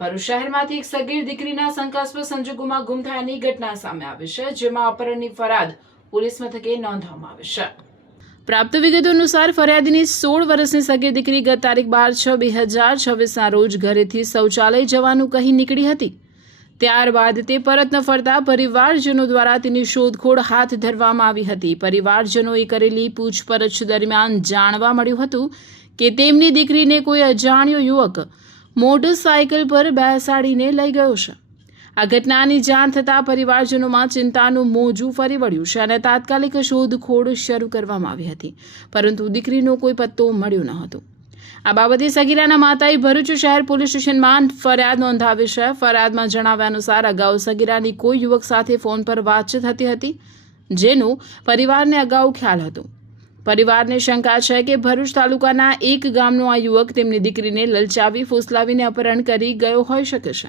ભરૂચ શહેરમાંથી એક સગીર દીકરીના શંકાસ્પદ સંજોગોમાં ગુમ થયાની ઘટના સામે આવી છે, જેમાં અપહરણની ફરિયાદ પોલીસ મથકે નોંધવામાં આવી છે। પ્રાપ્ત વિગતો અનુસાર ફરિયાદીની 16 વર્ષની સગીર દીકરી ગત તારીખ 12/6/2026ના રોજ ઘરેથી શૌચાલય જવાનું કહી નીકળી હતી। ત્યારબાદ તે પરત ન ફરતા પરિવારજનો દ્વારા તેની શોધખોળ હાથ ધરવામાં આવી હતી। પરિવારજનોએ કરેલી પૂછપરછ દરમિયાન જાણવા મળ્યું હતું કે તેમની દીકરીને કોઈ અજાણ્યો યુવક મોટરસાયકલ પર બેસાડીને લઈ ગયો છે। આ ઘટનાની જાણ થતાં પરિવારજનોમાં ચિંતાનું મોજું ફરી વળ્યું છે અને તાત્કાલિક શોધખોળ શરૂ કરવામાં આવી હતી, પરંતુ દીકરીનો કોઈ પત્તો મળ્યો ન હતો। આ બાબતે સગીરાના માતાએ ભરૂચ શહેર પોલીસ સ્ટેશનમાં ફરિયાદ નોંધાવી છે। ફરિયાદમાં જણાવ્યા અનુસાર અગાઉ સગીરાની કોઈ યુવક સાથે ફોન પર વાતચીત થતી હતી, જેનો પરિવારને અગાઉ ખ્યાલ હતો। પરિવારને શંકા છે કે ભરૂચ તાલુકાના એક ગામનો આ યુવક તેમની દીકરીને લલચાવી ફોસલાવીને અપહરણ કરી ગયો હોઈ શકે છે।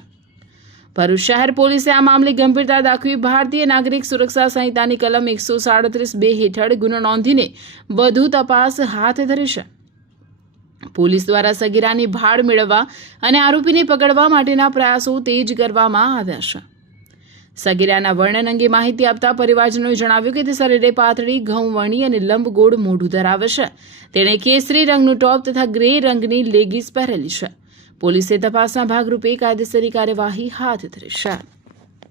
ભરૂચ શહેર પોલીસે આ મામલે ગંભીરતા દાખવી ભારતીય નાગરિક સુરક્ષા સંહિતાની કલમ 137(2) હેઠળ ગુનો નોંધીને વધુ તપાસ હાથ ધરી છે। પોલીસ દ્વારા સગીરાની ભાળ મેળવવા અને આરોપીને પકડવા માટેના પ્રયાસો તેજ કરવામાં આવ્યા છે। સગીરાના વર્ણન અંગે માહિતી આપતા પરિવારજનોએ જણાવ્યું કે તે શરીરે પાતળી, ઘઉંવર્ણી અને લંબગોળ મોઢું ધરાવે છે। તેણે કેસરી રંગનું ટોપ તથા ગ્રે રંગની લેગીસ પહેરેલી છે। પોલીસે તપાસના ભાગરૂપે કાયદેસરની કાર્યવાહી હાથ ધરી છે।